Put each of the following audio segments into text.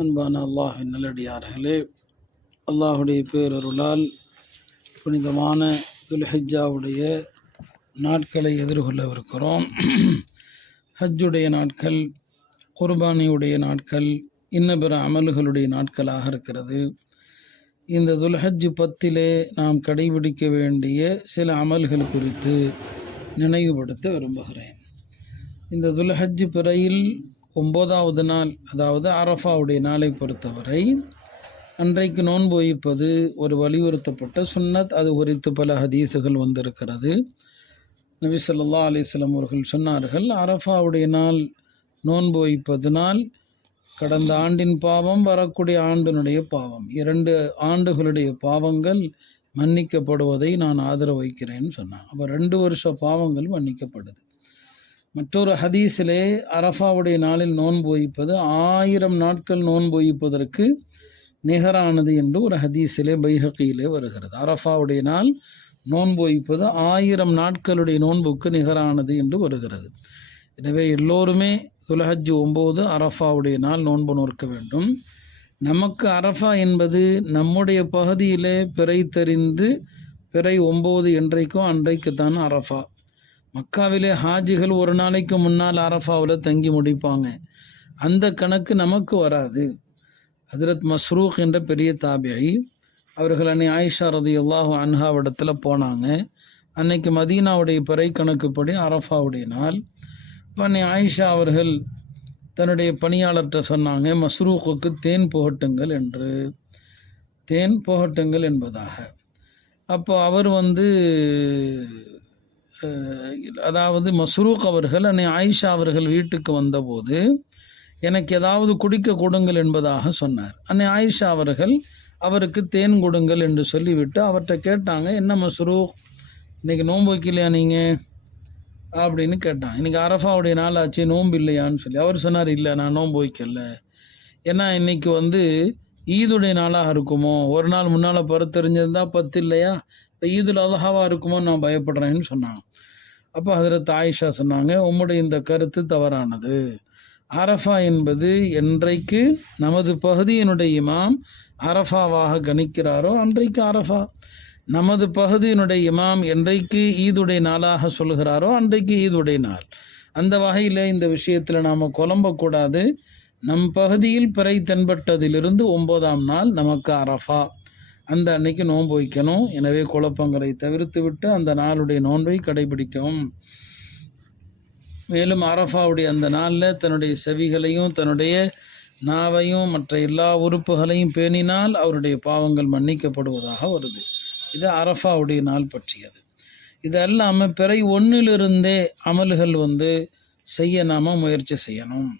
அன்பான அல்லாஹின் நல்லடியார்களே, அல்லாஹுடைய பேரருளால் புனிதமான துல்ஹிஜ்ஜாவுடைய நாட்களை எதிர்கொள்ளவிருக்கிறோம். ஹஜ்ஜுடைய நாட்கள், குர்பானியுடைய நாட்கள், இன்ன பிற அமல்களுடைய நாட்களாக இருக்கிறது. இந்த துல்ஹஜ் 10 நாம் கடைபிடிக்க வேண்டிய சில அமல்கள் குறித்து நினைவுபடுத்த விரும்புகிறேன். இந்த துல்ஹஜ் பிறையில் 9வது நாள், அதாவது அரஃபாவுடைய நாளை பொறுத்தவரை அன்றைக்கு நோன்பு வைப்பது ஒரு வலியுறுத்தப்பட்ட சுன்னத். அது குறித்து பல ஹதீஸுகள் வந்திருக்கிறது. நபி ஸல்லல்லாஹு அலைஹி வஸல்லம் அவர்கள் சொன்னார்கள், அரஃபாவுடைய நாள் நோன்பு வைப்பதனால் கடந்த ஆண்டின் பாவம், வரக்கூடிய ஆண்டினுடைய பாவம், 2 ஆண்டுகளுடைய பாவங்கள் மன்னிக்கப்படுவதை நான் ஆதரவு வைக்கிறேன்னு சொன்னான். அப்போ 2 வருஷ பாவங்கள் மன்னிக்கப்படுது. மற்றொரு ஹதீஸிலே அரஃபாவுடைய நாளில் நோன்பு வைப்பது 1000 நாட்கள் நோன்பு வைப்பதற்கு நிகரானது என்று ஒரு ஹதீஸிலே பைஹகியிலே வருகிறது. அரஃபாவுடைய நாள் நோன்பு வைப்பது 1000 நாட்களுடைய நோன்புக்கு நிகரானது என்று வருகிறது. எனவே எல்லோருமே துல்ஹஜ் 9 அரஃபாவுடைய நாள் நோன்பு நோக்க வேண்டும். நமக்கு அரஃபா என்பது நம்முடைய பகுதியிலே பிறை தெரிந்து பிறை 9 என்றைக்கோ அன்றைக்குத்தான் அரஃபா. மக்காவிலே ஹாஜிகள் ஒரு நாளைக்கு முன்னால் அரஃபாவில் தங்கி முடிப்பாங்க. அந்த கணக்கு நமக்கு வராது. ஹஜ்ரத் மஸ்ரூக் என்ற பெரிய தாபிஐ அவர்கள் அன்னை ஆயிஷா ரலியல்லாஹு அன்ஹாவிடத்தில் போனாங்க. அன்னைக்கு மதீனாவுடைய பிறை கணக்குப்படி அரஃபாவுடைய நாள். இப்போ அன்னை ஆயிஷா அவர்கள் தன்னுடைய பணியாளர்கிட்ட சொன்னாங்க, மஸ்ரூக்குக்கு தேன் புகட்டுங்கள் என்று, தேன் புகட்டுங்கள் என்பதாக. அப்போ அவர் அதாவது மஸ்ரூக் அவர்கள் அன்னை ஆயிஷா அவர்கள் வீட்டுக்கு வந்தபோது எனக்கு ஏதாவது குடிக்க கொடுங்கள் என்பதாக சொன்னார். அன்னை ஆயிஷா அவர்கள் அவருக்கு தேன் கொடுங்கள் என்று சொல்லிவிட்டு அவர்கிட்ட கேட்டாங்க, என்ன மஸ்ரூக், இன்னைக்கு நோன்பு வைக்கலையா நீங்கள் அப்படின்னு கேட்டாங்க. இன்னைக்கு அரஃபாவுடைய நாள் ஆச்சு, நோன்பு இல்லையான்னு சொல்லி. அவர் சொன்னார், இல்லை நான் நோன்பு வைக்கல, ஏன்னா இன்னைக்கு ஈதுடைய நாளாக இருக்குமோ, ஒரு நாள் முன்னால் பருத்தெரிஞ்சிருந்தா 10 இல்லையா, இப்போ ஈதுல் அல்ஹாவாக இருக்குமோ நான் பயப்படுறேன்னு சொன்னாங்க. அப்போ ஹஜ்ரத் ஆயிஷா சொன்னாங்க, உம்முடைய இந்த கருத்து தவறானது. அரஃபா என்பது என்றைக்கு நமது பகுதியினுடைய இமாம் அரஃபாவாக கணிக்கிறாரோ அன்றைக்கு அரஃபா. நமது பகுதியினுடைய இமாம் என்றைக்கு ஈதுடைய நாளாக சொல்கிறாரோ அன்றைக்கு ஈதுடைய நாள். அந்த வகையில் இந்த விஷயத்தில் நாம் குழம்பக்கூடாது. நம் பகுதியில் பிறை தென்பட்டதிலிருந்து 9ஆம் நாள் நமக்கு அரஃபா. அந்த அன்னைக்கு நோன்பு வைக்கணும். எனவே குழப்பங்களை தவிர்த்து விட்டு அந்த நாளுடைய நோன்பை கடைபிடிக்கவும். மேலும் அரஃபாவுடைய அந்த நாளில் தன்னுடைய செவிகளையும் தன்னுடைய நாவையும் மற்ற எல்லா உறுப்புகளையும் பேணினால் அவருடைய பாவங்கள் மன்னிக்கப்படுவதாக வருது. இது அரஃபாவுடைய நாள் பற்றியது. இது அல்லாமல் பிறை 1லிருந்தே அமல்கள் செய்ய நாம் முயற்சி செய்யணும்.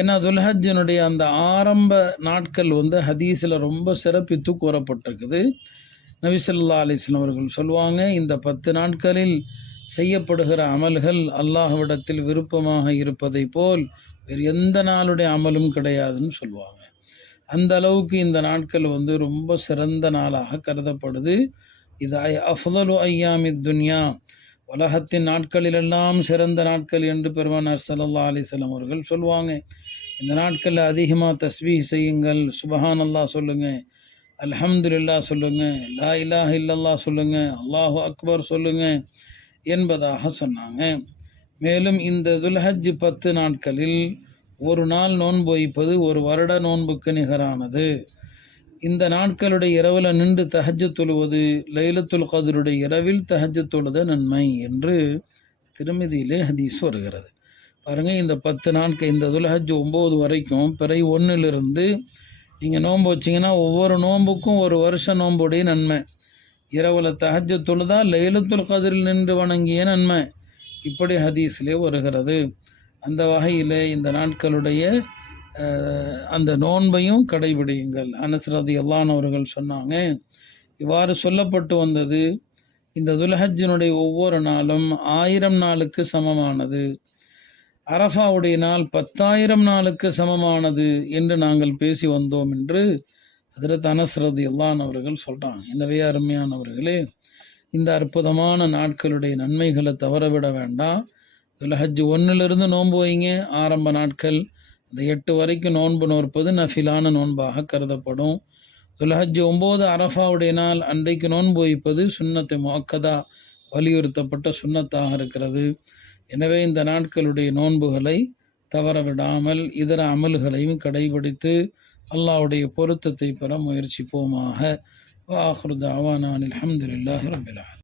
ஏன்னா துல்ஹஜ்ஜினுடைய அந்த ஆரம்ப நாட்கள் ஹதீஸில் ரொம்ப சிறப்பித்து கூறப்பட்டிருக்குது. நபி ஸல்லல்லாஹு அலைஹி வஸல்லம் அவர்கள் சொல்லுவாங்க, இந்த 10 நாட்களில் செய்யப்படுகிற அமல்கள் அல்லாஹ்விடத்தில் விருப்பமாக இருப்பதை போல் வேறு எந்த நாளுடைய அமலும் கிடையாதுன்னு சொல்லுவாங்க. அந்த அளவுக்கு இந்த நாட்கள் ரொம்ப சிறந்த நாளாக கருதப்படுது. இது அஃதலு ஐயாமி துன்யா, உலகத்தின் நாட்களிலெல்லாம் சிறந்த நாட்கள் என்று பெருமானார் ஸல்லல்லாஹு அலைஹி வஸல்லம் அவர்கள் சொல்லுவாங்க. இந்த நாட்களில் அதிகமாக தஸ்பீஹ் செய்யுங்கள், சுப்ஹானல்லாஹ் சொல்லுங்கள், அல்ஹம்துலில்லாஹ் சொல்லுங்கள், லா இலாஹ இல்லல்லாஹ் சொல்லுங்கள், அல்லாஹு அக்பர் சொல்லுங்கள் என்பதாக சொன்னாங்க. மேலும் இந்த துல்ஹஜ் 10 நாட்களில் ஒரு நாள் நோன்பு வைப்பது ஒரு வருட நோன்புக்கு நிகரானது. இந்த நாட்களுடைய இரவில் நின்று தஹஜ்ஜத் தொழுவது லைலத்துல் கத்ருடைய இரவில் தஹஜ்ஜத் தொழுத நன்மை என்று திருமதியிலே ஹதீஸ் வருகிறது. பாருங்கள், இந்த 10 நாட்கள், இந்த துல்ஹஜ் 9 வரைக்கும் பிறை 1லிருந்து நீங்கள் நோன்பு வச்சிங்கன்னா ஒவ்வொரு நோன்புக்கும் ஒரு வருஷ நோன்புடைய நன்மை. இரவில் தஹஜ்ஜத் தொழுதா லைலத்துல் கத்ரில் நின்று வணங்கிய நன்மை, இப்படி ஹதீஸிலே வருகிறது. அந்த வகையில் இந்த நாட்களுடைய அந்த நோன்பையும் கடைபிடியுங்கள். அனஸ் ரலியல்லாஹு அன்ஹு அவர்கள் சொன்னாங்க, இவ்வாறு சொல்லப்பட்டு வந்தது, இந்த துல்ஹஜ்ஜினுடைய ஒவ்வொரு நாளும் 1000 நாளுக்கு சமமானது, அரஃபாவுடைய நாள் 10,000 நாளுக்கு சமமானது என்று நாங்கள் பேசி வந்தோம் என்று ஹஜ்ரத் அனஸ் ரலியல்லாஹு அன்ஹு அவர்கள் சொல்கிறாங்க. எனவே அருமையானவர்களே, இந்த அற்புதமான நாட்களுடைய நன்மைகளை தவறவிட வேண்டாம். துல்ஹஜ் 1லிருந்து நோன்பு வைங்க, ஆரம்ப நாட்கள். இந்த 8 வரைக்கும் நோன்பு நோற்பது நஃபிலான நோன்பாக கருதப்படும். துல்ஹஜ் 9 அரஃபாவுடைய நாள் அன்றைக்கு நோன்பு வைப்பது சுன்னத்தை முஅக்கதா வலியுறுத்தப்பட்ட சுன்னத்தாக இருக்கிறது. எனவே இந்த நாட்களுடைய நோன்புகளை தவற விடாமல் இதர அமல்களையும் கடைபிடித்து அல்லாஹ்வுடைய பொருத்தத்தை பெற முயற்சிப்போமாக. வ ஆஹிரு தஅவானா அல்ஹம்துலில்லாஹி ரப்பில் ஆலமீன்.